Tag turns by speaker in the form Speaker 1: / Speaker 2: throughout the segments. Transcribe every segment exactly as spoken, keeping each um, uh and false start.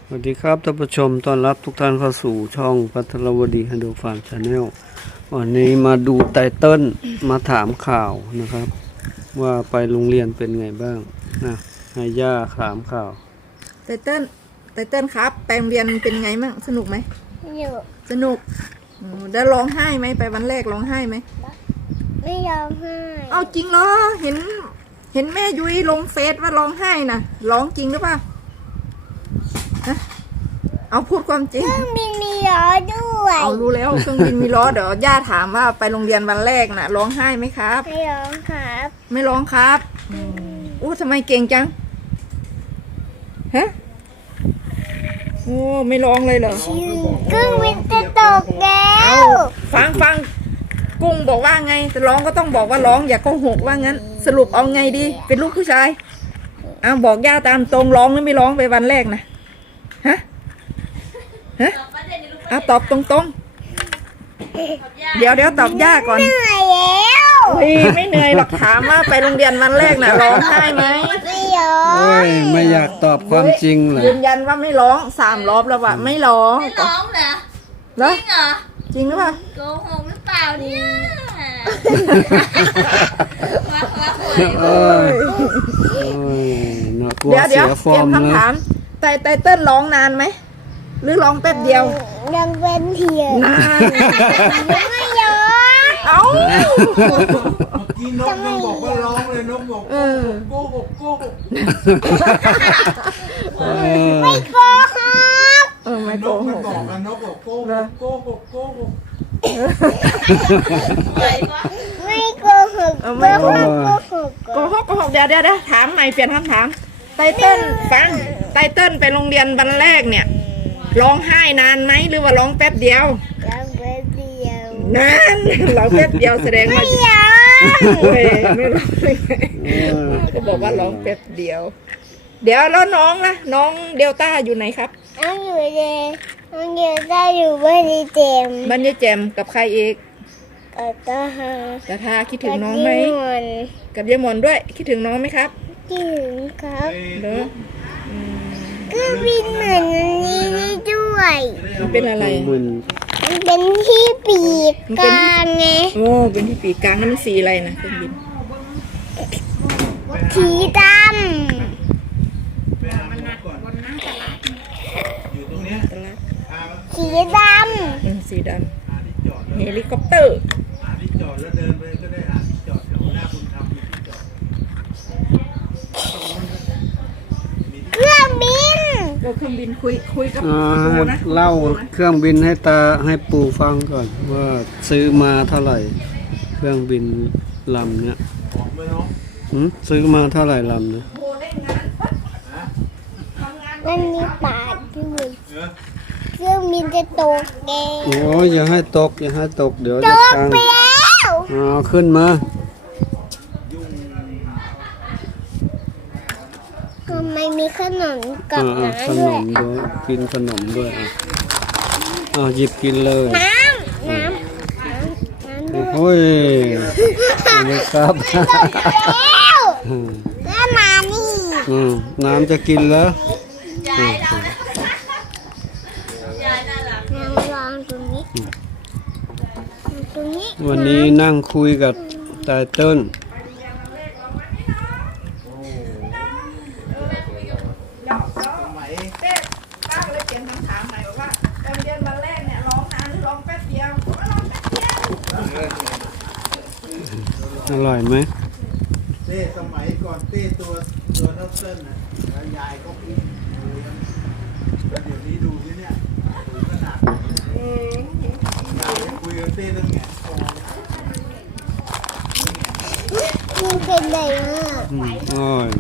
Speaker 1: สวัสดีครับท่านผู้ชมต้อนรับทุกท่านเข้าสู่ช่องพัทรวดีฮันโดฟาร์มชาแนลวันนี้มาดูไตเติ้ลมาถามข่าวนะครับ ว่าไปโรงเรียนเป็นไงบ้างนะให้ย่าถามข่าว
Speaker 2: ไตเติ้ลไตเติ้ลครับไปโรงเรียนเป็นไงมั่งสนุกไหม
Speaker 3: อยู่
Speaker 2: สนุกอืมได้ร้องไห้ไหมไปวันแรกร้องไห้ไหม
Speaker 3: ไม่ยอมให้
Speaker 2: เอาจริงเหรอเห็น เห็นแม่ยุ้ยลงเฟซว่าร้องไห้นะร้องจริงหรือเปล่าฮะเอาพูดความจริง
Speaker 3: เครื่องบินมีล้อด้วย
Speaker 2: เอารู้แล้วเครื่องบินมีล้อเดี๋ยวย่าถามว่าไปโรงเรียนวันแรกน่ะร้องไห้ไหมครับ
Speaker 3: ไม่ยอมครับ
Speaker 2: ไม่ร้องครับอู้ทำไมเก่งจังฮะโอ้ไม่ร้องเลยเหรอ
Speaker 3: เครื่องบินจะตกแล้
Speaker 2: เอา
Speaker 3: ว
Speaker 2: ฟังฟังกุ้งบอกว่าไงจะร้องก็ต้องบอกว่าร้องอย่าโกหกว่างั้น สรุปเอาไงดี เป็นลูกผู้ชายเอาบอกย่าตามตรงร้องหรือไม่ร้องไปวันแรกนะฮะฮะเอาตอบตรงตรงๆเดี๋ยวเดี๋ยวตอบย่าก่อน
Speaker 3: เหนื่อยแล้ว
Speaker 2: เฮ้ยไม่เหนื่อยหรอกถามว่าไปโรงเรียนวันแรกน่ะร้องไห้ไหม
Speaker 3: ไม่ยอม
Speaker 1: โอ้ยไม่อยากตอบความจริงเลย
Speaker 2: ยืนยันว่าไม่ร้องสามรอบแล้วว่าไม่ร้อง
Speaker 4: ไม่ร้องเหรอ
Speaker 2: เหรอ
Speaker 4: จริงเหรอ
Speaker 2: จริงหรือเปล่า
Speaker 4: โกหกหรือเปล่าเนี่ยมามาหวย
Speaker 1: โอ้ยโอ้ยน่ากลัว
Speaker 2: เดี๋ยว
Speaker 1: เสี
Speaker 2: เดี๋ยวย
Speaker 1: ฟ
Speaker 2: เต
Speaker 1: อ
Speaker 2: รีย
Speaker 1: ร์
Speaker 2: ม
Speaker 1: ม
Speaker 2: คำ
Speaker 1: นะ
Speaker 2: ถามไตไตเติ้ลร้องนานไหมหรือร้องแป๊บเดียว
Speaker 3: ยังเป็นเทียน
Speaker 2: นาน
Speaker 3: ไม่ยอม
Speaker 2: เอ้า
Speaker 5: กินนกยังบอกว่าร้องเลยนกบอก
Speaker 2: เออ
Speaker 5: โกหกโกหก
Speaker 1: เออ
Speaker 3: ไม่โกหก
Speaker 2: เออไม่
Speaker 5: น
Speaker 2: โก
Speaker 5: ก
Speaker 2: ห
Speaker 5: มัน
Speaker 2: ก
Speaker 5: บอกอะนกบอกโกหกโกหกโกหก
Speaker 4: หวยวะ
Speaker 3: ไม่โกหก
Speaker 2: เออไม่โกหก
Speaker 3: โกหก
Speaker 2: โกหกโกหกเดี๋ยวเดี๋ยวเดี๋ยวถามใหม่เปลี่ยนคำถามไตเติ้ลฟังไตเติ้ลไปโรงเรียนวันแรกเนี่ยร้องไห้นานไหมหรือว่าร้องแป๊บเดียว
Speaker 3: ยังเป็นเทียน
Speaker 2: นานร้องแป๊บเดียวแสดงว่า
Speaker 3: ไม่ยอม
Speaker 2: เฮ้ยไม่ร้องเลยก็บอกว่าร้องแป๊บเดียว เดี๋ยวแล้วน้องนะน้องเดลต้าอยู่ไหนครับ
Speaker 3: น้องอยู่เลยน้องอยู่ได้อยู่บ้านดีเจม
Speaker 2: บ้านยายแจมกับใครอีก
Speaker 3: ก็ตาหา
Speaker 2: ตาทาคิดถึงน้องไหม
Speaker 3: มัน
Speaker 2: กับยายหมอนด้วยคิดถึงน้องไหมครับ
Speaker 3: ที่ถึงครับ
Speaker 2: เด้อ
Speaker 3: เครื่องบินเหมือนอันนี้ด้วย
Speaker 2: มันเป็นอะไร
Speaker 1: บุญ
Speaker 3: มันเป็นที่ปีกกลางไง
Speaker 2: โอ้เป็นที่ปีกกลางนั่นมันสีอะไรนะเครื่องบิน
Speaker 3: สีด
Speaker 5: ไปหามันก่อนอยู่ตรงเนี้ย
Speaker 2: ตะลัก
Speaker 5: หา
Speaker 3: ำสีด
Speaker 2: อืมสีด
Speaker 5: หาที่จอด
Speaker 2: ำเฮลิคอปเตอร์
Speaker 5: หาที่จอดแล้วเดินไปก็ได้หาที่จอดแถวหน้าบุญธรรมมีที่จอด
Speaker 3: ำเครื่องบิน
Speaker 2: ก็เครื่องบินคุยคุยกับ
Speaker 1: อ่า
Speaker 2: ปู่นะ
Speaker 1: เล่าเครื่องบินให้ตาให้ปู่ฟังก่อน ว่าซื้อมาเท่าไหร่ เครื่องบินลำเนี้ย
Speaker 5: ของไปเนาะ
Speaker 1: หืมซื้อมาเท่าไหร่ลำเนี่ย
Speaker 3: มันมีปาดด้วย
Speaker 5: เออ
Speaker 3: เครื่องบินจะตกแก
Speaker 1: โอ้ยอย่าให้ตกอย่าให้ตกเดี๋ยว
Speaker 3: ต
Speaker 1: จะ
Speaker 3: ก
Speaker 1: พัง
Speaker 3: ไปแล้ว
Speaker 1: เอาขึ้นมา
Speaker 3: ทำไมมีขนมกับ
Speaker 1: อ่าข
Speaker 3: น้ำ
Speaker 1: น
Speaker 3: ด้วย
Speaker 1: มด้วยกินขนมด้วยอ่ะอ่าหยิบกินเลย
Speaker 3: น้ำน้ำน้ำน้ำด้วย
Speaker 1: โอ้ยนี่ครับ
Speaker 3: แล้วแล้วมานี่
Speaker 1: อืมน้ำจะกินแล้ว
Speaker 4: ยายเรานะยายน่ารัก
Speaker 3: น้ำวางตรงนี้ตรงนี้
Speaker 1: วันนี้นั่งคุยกับไตเติ้ล
Speaker 5: สมัย
Speaker 2: เต้ป้าก็เลยเปลี่ยนคำถามใหม่บอกว่าตอนเรียนวันแรกเนี่ยร้องนานหรือร้องแป๊บเดียวบอกว่าร้องแป๊บเดียว
Speaker 1: อร่อยไหม
Speaker 5: เต้สมัยก่อนเต้ตัวตัวเท่าเส้นน่ะแล้วยายก็อุ้มเลี้ยงแล้วเดี๋ยวนี้ดูที่เนี่ยดูขนาดไหนยายยังคุยกับเต้ตั้งแง่คอ
Speaker 3: กินเป็นไงอ่ะ
Speaker 1: อืมอร่อย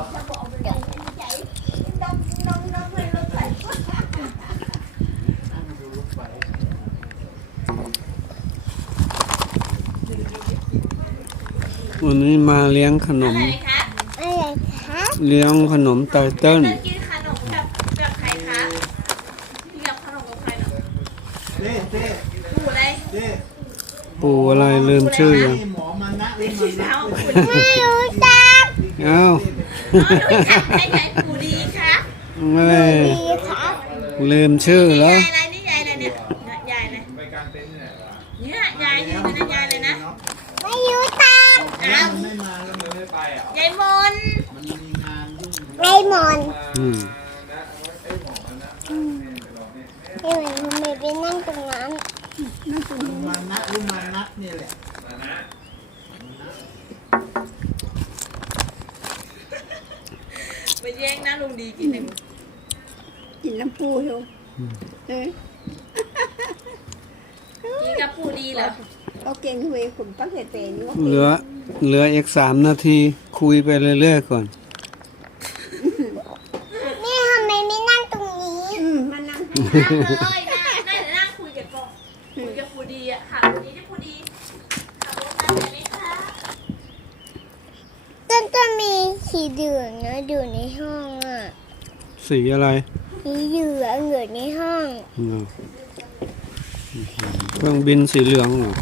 Speaker 1: วันนี้มาเลี้ยงขนม
Speaker 4: อะไรคะ
Speaker 3: อะไรคะ
Speaker 1: เลี้ยงขนมไตเติ้ล
Speaker 4: เต้นกินขนมกับกับใครคะกินกับขนมกับใครเนาะ
Speaker 5: เต้เต้
Speaker 4: ปู่อะไร
Speaker 5: เต้
Speaker 1: ปู่อะไรลืมชื่อยัง
Speaker 5: นี่หมอมานะหรือมันนะ
Speaker 4: เอาปู่
Speaker 3: ไม่รู้จัก
Speaker 1: เอ้า
Speaker 4: อ๋อรู้จักใครใครปู่ดีคะ
Speaker 1: ไม่
Speaker 3: ดีครับ
Speaker 1: ลืมชื่อแล้ว
Speaker 4: ยายอะไรนี่ยายอะไรเนี่ยยายนะไปกางเต็นท์ที่ไหนวะเนี่ยยายนี่เป็นยายเลยนะ
Speaker 3: ไม่รู้ตาม
Speaker 4: อ้าว
Speaker 5: ไม่มาแล้วมันไม่ไปอ่ะ
Speaker 4: ยายมน
Speaker 5: มันมีงานยุ่ง
Speaker 3: ไอหมอน
Speaker 1: อืม
Speaker 3: ไอหมอนทำไมไปนั่งตรงนั้น
Speaker 5: ลุงมานัดลุงมานัดนี่แหละ
Speaker 4: ไปแย่งนะลุงดีกินหนึ่ง
Speaker 6: กินน้ำปูเหรอเออ
Speaker 4: กินกับปูดีเหรอ
Speaker 6: ก็เก่งเว้ยคุณป้าเสร็จๆว่า
Speaker 1: เหลือเหลืออีกสามนาทีคุยไปเรื่อยๆก่อน
Speaker 3: แม่ทำไมไม่นั่งตรงนี้
Speaker 6: อืมมานั่ง
Speaker 4: นั่งเลยนั่งนั่งนั่งคุยกับกองคุยกับปูดีอ่ะค่ะปูดีที่ปูดีขับรถมาไหมคะ
Speaker 3: ต้นก็มีสีเหลืองนะอยู่ในห้องอ่ะ
Speaker 1: สีอะไร
Speaker 3: สีเหลืองอยู่ในห้อง
Speaker 1: อืมเครื่องบินสีเหลืองเหรอ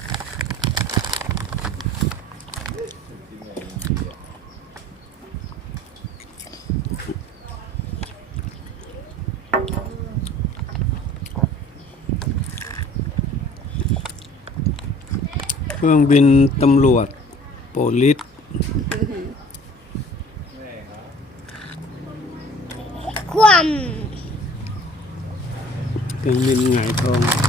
Speaker 1: เครื่องบินตำรวจโปลิส
Speaker 3: คว่
Speaker 1: เครื่องบินหงายท้อง
Speaker 3: ำ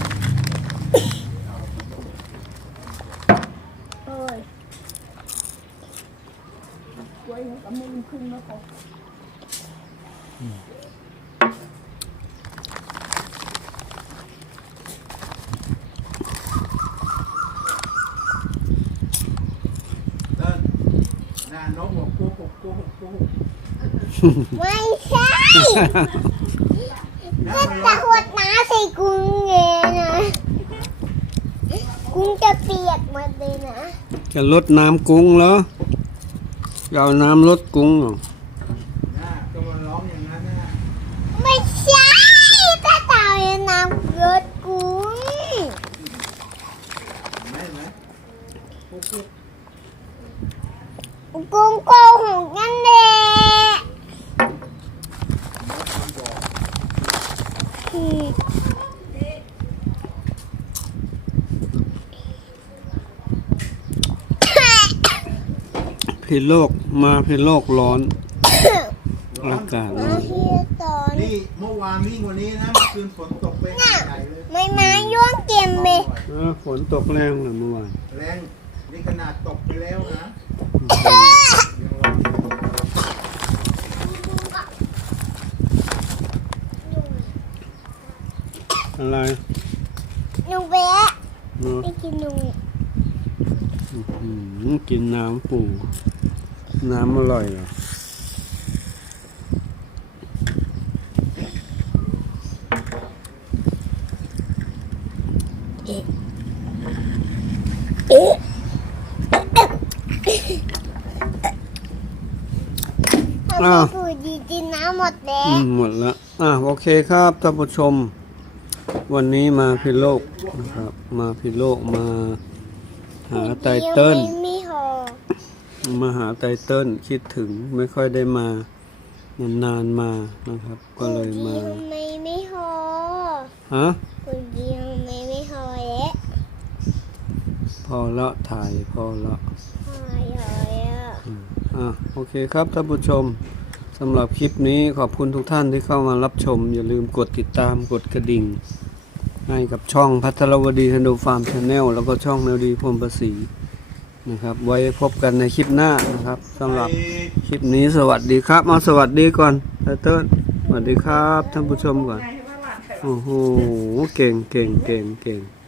Speaker 3: โอ้ย
Speaker 5: เดินหน้าน้องบอกโกหกโกหกโกหก
Speaker 3: ไม่ใช่
Speaker 5: น้
Speaker 3: ก็จะขวดน้ำใส่กุ้งเองนะกุ้งจะเปียกหมดเลยนะ
Speaker 1: จะลดน้ำกุ้งเหรอจะเอาน้ำลดกุ้งเหรอ
Speaker 5: น้าก็มาร้องอย่างนั้นนะ
Speaker 3: ไม่ใช่ถ้าตายน้ำรถกุ้ง
Speaker 5: ไม่ไหมโกหก
Speaker 3: กุ้งโกหกนั่นแหละ อืม
Speaker 1: พิโลกมาพิโลกร้อน อากาศร้อน
Speaker 3: เฮียตอน
Speaker 5: นี่เมื่อวานวิ่งกวันนี้นะเมื่อคืนฝนตกไปหาใหญ่เลย
Speaker 3: ไม่มาย่วงเกมเลย
Speaker 1: เออฝนตกแรงเลยเมื่อวาน
Speaker 5: แรงนี่ขนาดตกไปแล้วนะยังร้อนอยู่
Speaker 1: อะไร
Speaker 3: หนูแวะ
Speaker 1: เนาะ
Speaker 3: ไปกินหนู
Speaker 1: อื้อหือกินน้ำปู น้ำอร่อยเหรอ
Speaker 3: ทำไมกูดีกินน้ำหมดแล้
Speaker 1: อื
Speaker 3: ว
Speaker 1: มหมดละอ่ะโอเคครับท่านผู้ชม วันนี้มาพิโลกนะครับ มาพิโลกมาหาไตเติ้ล
Speaker 3: ไม่มีหอ
Speaker 1: มาหาไตเติ้ลคิดถึงไม่ค่อยได้มานานๆมานะครับ ก็เลยมา
Speaker 3: ทำไมไม่หอ
Speaker 1: ฮะ
Speaker 3: กูดีทำไมไม่หอแล้ว
Speaker 1: พอละถ่ายพอละ
Speaker 3: หอยหอยอ่ะ
Speaker 1: อืมอ่ะโอเคครับท่านผู้ชมสำหรับคลิปนี้ขอบคุณทุกท่านที่เข้ามารับชม อย่าลืมกดติดตามกดกระดิ่ง ให้กับช่องพัทรวดีฮันโดฟาร์มชาแนลแล้วก็ช่องแนวดีพรหมประสีนะครับ ไว้พบกันในคลิปหน้านะครับสำหรับ
Speaker 5: ไอ้
Speaker 1: คลิปนี้สวัสดีครับมาสวัสดีก่อนไตเติ้ลสวัสดีครับท่านผู้ชมก่อน โอ้โห เก่งเก่งเก่งเก่ง